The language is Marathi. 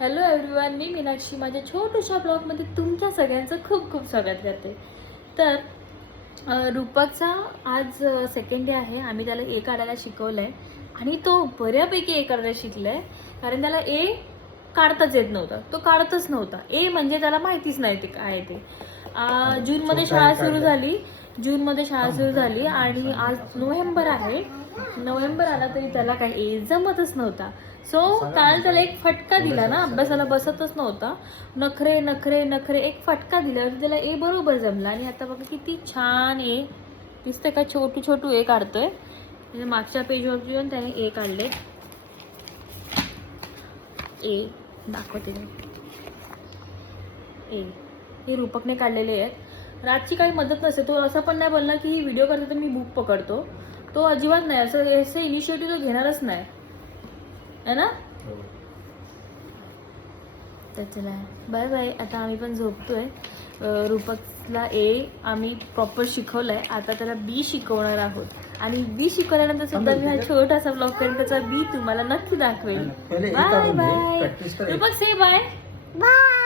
हॅलो एव्हरीवन मी मीनाक्षी. माझ्या छोट्याशा ब्लॉगमध्ये तुमच्या सगळ्यांचं खूप खूप स्वागत करते. तर रूपकचा आज सेकंड डे आहे. आम्ही त्याला ए काढायला शिकवलं आहे आणि तो बऱ्यापैकी ए काढायला शिकला आहे कारण त्याला ए काढताच येत नव्हता. तो काढतच नव्हता. ए म्हणजे त्याला माहितीच नाही ते काय आहे ते. जूनमध्ये शाळा सुरू. झाली. जूनमध्ये शाळा सुरू झाली आणि आज नोव्हेंबर आहे. नोव्हेंबर आला तरी त्याला काही ए जमतच नव्हता. सो काल त्याला एक फटका दिला ना. अभ्यासाला बसतच नव्हता. नखरे नखरे नखरे एक फटका दिल्यावर त्याला ए बरोबर जमला. आणि आता बघा किती छान ए. दिसतंय का? छोटू छोटू ए काढतोय. म्हणजे मागच्या पेजवरती येऊन त्याने ए काढले. ए. दाखवते ए. हे रूपकने काढलेले आहेत. रातची काही मदत नसते. तो असं पण नाही बोलला की ही व्हिडिओ करतो तर मी बुक पकडतो. तो अजिबात नाही. असं असं इनिशिएटिव्ह तो घेणारच नाही. है ना? तर चला. बाय बाय आता आम्ही पण झोपतोय. रूपकला ए आम्ही प्रॉपर शिकवलंय. आता त्याला बी शिकवणार आहोत. आणि बी शिकवल्यानंतर सुद्धा मी हा छोटासा ब्लॉग करेन. त्याचा बी तुम्हाला नक्की दाखवेल. बाय बाय प्रॅक्टिस कर रूपक से bye bye